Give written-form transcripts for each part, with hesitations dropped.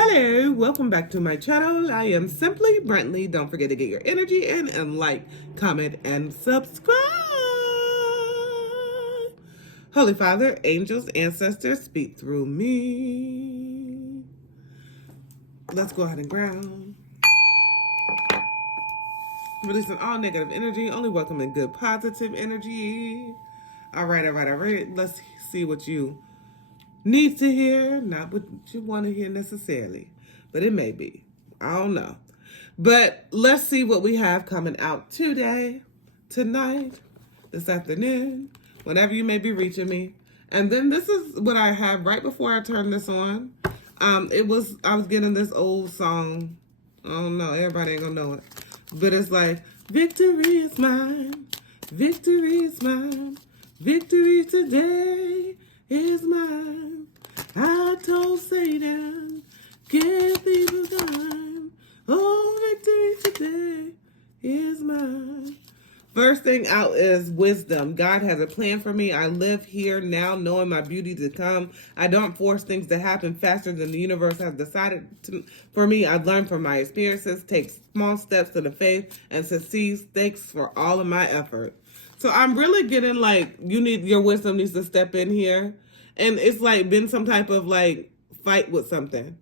Hello, welcome back to my channel. I am Simply Brentley. Don't forget to get your energy in and like, comment, and subscribe. Holy Father, angels, ancestors, speak through me. Let's go ahead and ground. Releasing all negative energy, only welcoming good positive energy. All right. Let's see what you need to hear, not what you want to hear necessarily, but it may be. I don't know. But let's see what we have coming out today, tonight, this afternoon, whenever you may be reaching me. And then this is what I have right before I turn this on. I was getting this old song. I don't know, everybody ain't gonna know it. But it's like, victory is mine, victory is mine, victory today is mine. I told Satan, give thee the time. Oh, victory today is mine. First thing out is wisdom. God has a plan for me. I live here now knowing my beauty to come. I don't force things to happen faster than the universe has decided for me. I've learned from my experiences, take small steps to the faith, and succeed. Thanks for all of my effort. So I'm really getting like, your wisdom needs to step in here. And it's like been some type of like fight with something.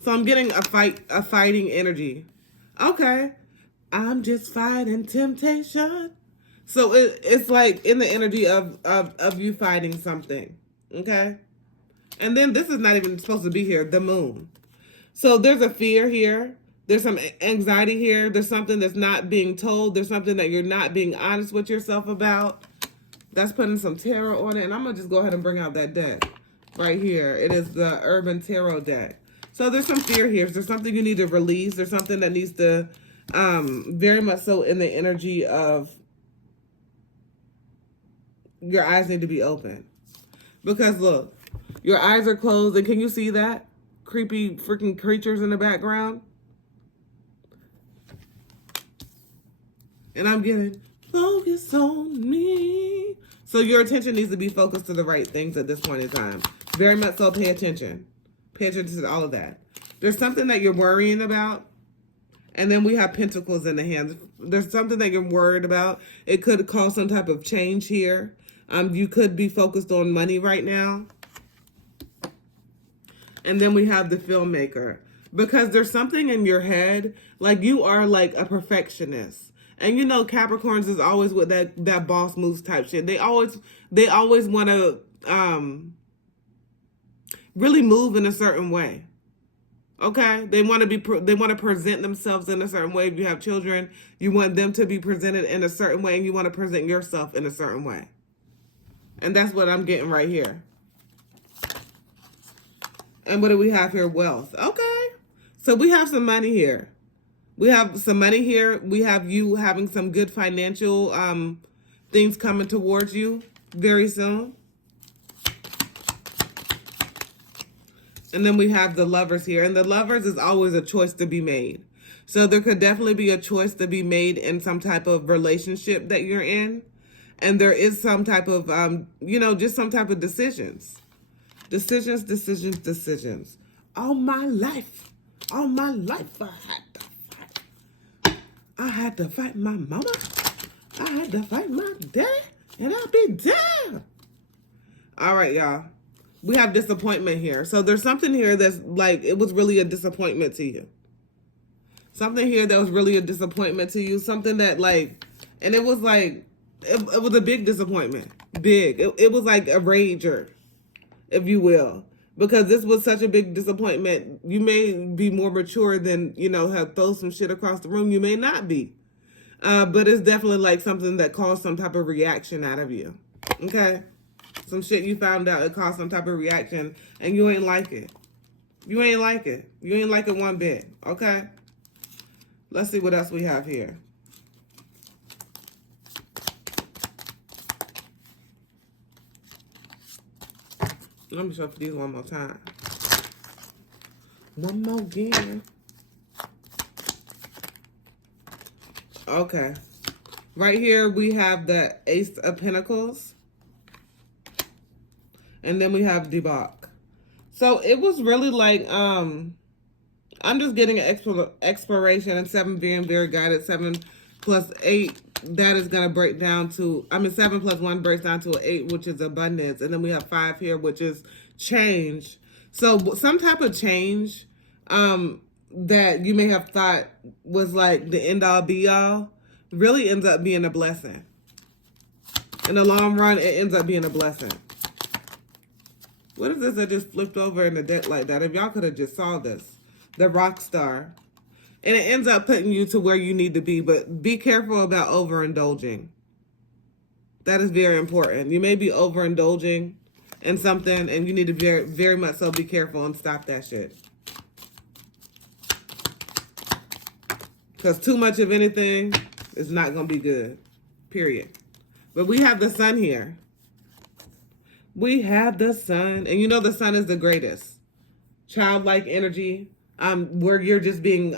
So I'm getting a fighting energy. Okay. I'm just fighting temptation. So it's like in the energy of you fighting something. Okay. And then this is not even supposed to be here. The moon. So there's a fear here. There's some anxiety here. There's something that's not being told. There's something that you're not being honest with yourself about. That's putting some tarot on it. And I'm going to just go ahead and bring out that deck right here. It is the Urban Tarot deck. So there's some fear here. There's something you need to release. There's something that needs to, very much so in the energy of your eyes need to be open. Because look, your eyes are closed. And can you see that? Creepy freaking creatures in the background. And I'm getting focus on me. So your attention needs to be focused to the right things at this point in time. Very much so, pay attention. Pay attention to all of that. There's something that you're worrying about. And then we have pentacles in the hands. There's something that you're worried about. It could cause some type of change here. You could be focused on money right now. And then we have the filmmaker. Because there's something in your head, like you are like a perfectionist. And you know, Capricorns is always with that boss moves type shit. They always want to really move in a certain way. Okay, they want to present themselves in a certain way. If you have children, you want them to be presented in a certain way, and you want to present yourself in a certain way. And that's what I'm getting right here. And what do we have here? Wealth. Okay, so we have some money here. We have some money here. We have you having some good financial things coming towards you very soon. And then we have the Lovers here. And the Lovers is always a choice to be made. So there could definitely be a choice to be made in some type of relationship that you're in. And there is some type of, just some type of decisions. Decisions. All my life, I had to fight my mama. I had to fight my daddy. And I'll be damned. All right, y'all. We have disappointment here. So there's something here that's like, it was really a disappointment to you. Something here that was really a disappointment to you. Something that like, and it was like, it was a big disappointment. Big. It was like a rager, if you will. Because this was such a big disappointment. You may be more mature than, have thrown some shit across the room. You may not be. But it's definitely like something that caused some type of reaction out of you. Okay? Some shit you found out, it caused some type of reaction, and you ain't like it. You ain't like it. You ain't like it one bit. Okay? Let's see what else we have here. Let me shuffle these one more time. One more again. Okay. Right here we have the Ace of Pentacles. And then we have debauch. So it was really like, I'm just getting an exploration, and 7 being very guided. 7 plus 8, that is going to break down to, 7 plus 1 breaks down to an 8, which is abundance. And then we have 5 here, which is change. So some type of change that you may have thought was like the end all be all really ends up being a blessing. In the long run, it ends up being a blessing. What is this that just flipped over in the deck like that? If y'all could have just saw this. The rock star. And it ends up putting you to where you need to be. But be careful about overindulging. That is very important. You may be overindulging in something, and you need to very, very much so be careful and stop that shit. Because too much of anything is not going to be good. Period. But we have the sun here. We have the sun. And you know the sun is the greatest. Childlike energy. Where you're just being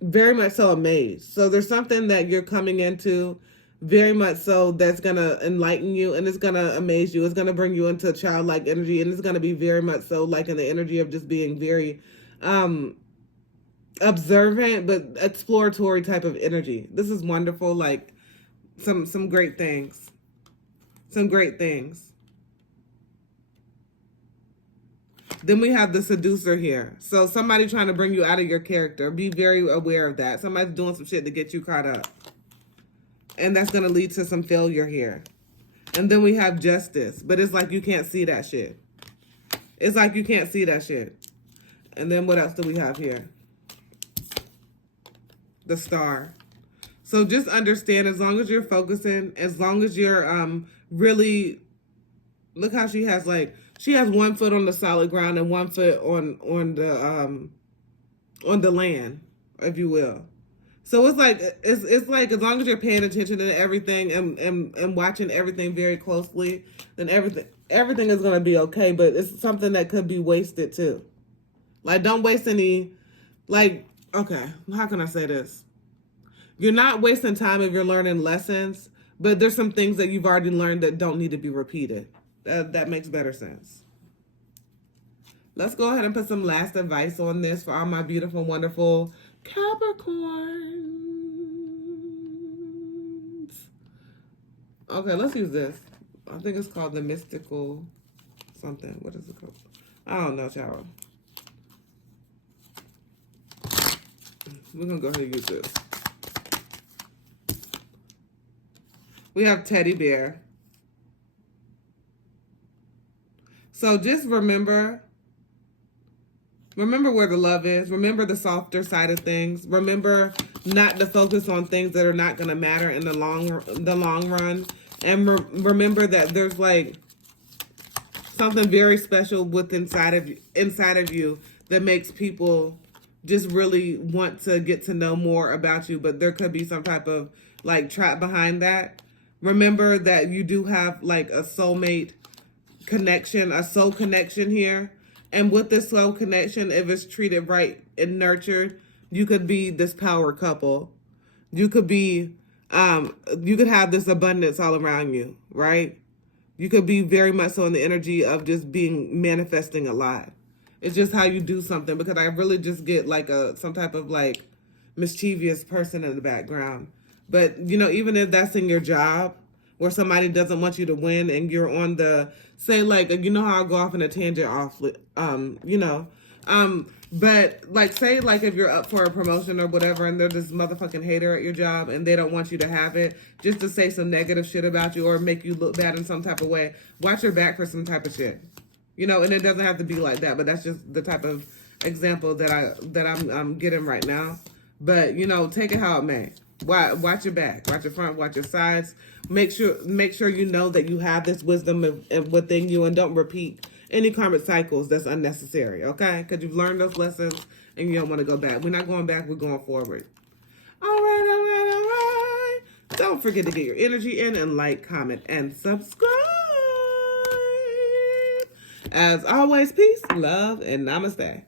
very much so amazed. So there's something that you're coming into very much so that's going to enlighten you, and it's going to amaze you. It's going to bring you into childlike energy, and it's going to be very much so like in the energy of just being very observant but exploratory type of energy. This is wonderful. Like some great things. Some great things. Then we have the seducer here. So somebody trying to bring you out of your character. Be very aware of that. Somebody's doing some shit to get you caught up. And that's going to lead to some failure here. And then we have justice. But it's like you can't see that shit. It's like you can't see that shit. And then what else do we have here? The star. So just understand, as long as you're focusing, as long as you're really... Look how she has like... She has 1 foot on the solid ground and 1 foot on the land, if you will. So it's like like as long as you're paying attention to everything and watching everything very closely, then everything is gonna be okay. But it's something that could be wasted too. Like, don't waste any. Like, okay, how can I say this? You're not wasting time if you're learning lessons, but there's some things that you've already learned that don't need to be repeated. That makes better sense. Let's go ahead and put some last advice on this for all my beautiful, wonderful Capricorns. Okay, let's use this. I think it's called the mystical something. What is it called? I don't know, child. We're going to go ahead and use this. We have teddy bear. So just remember where the love is. Remember the softer side of things. Remember not to focus on things that are not going to matter in the long run. And remember that there's like something very special inside of you that makes people just really want to get to know more about you. But there could be some type of like trap behind that. Remember that you do have like a soulmate connection, a soul connection here. And with this soul connection, if it's treated right and nurtured, you could be this power couple. You could be, you could have this abundance all around you, right? You could be very much so in the energy of just manifesting a lot. It's just how you do something, because I really just get like some type of like mischievous person in the background. But, you know, even if that's in your job, where somebody doesn't want you to win and you're on the, say like, you know how I go off in a tangent but like, say like if you're up for a promotion or whatever and they're this motherfucking hater at your job and they don't want you to have it, just to say some negative shit about you or make you look bad in some type of way, watch your back for some type of shit. You know, and it doesn't have to be like that, but that's just the type of example that I'm getting right now. But, you know, take it how it may. Watch your back, watch your front, watch your sides. Make sure you know that you have this wisdom within you, and don't repeat any karmic cycles that's unnecessary, okay? Because you've learned those lessons and you don't want to go back. We're not going back, we're going forward. All right. Don't forget to get your energy in and like, comment, and subscribe. As always, peace, love, and namaste.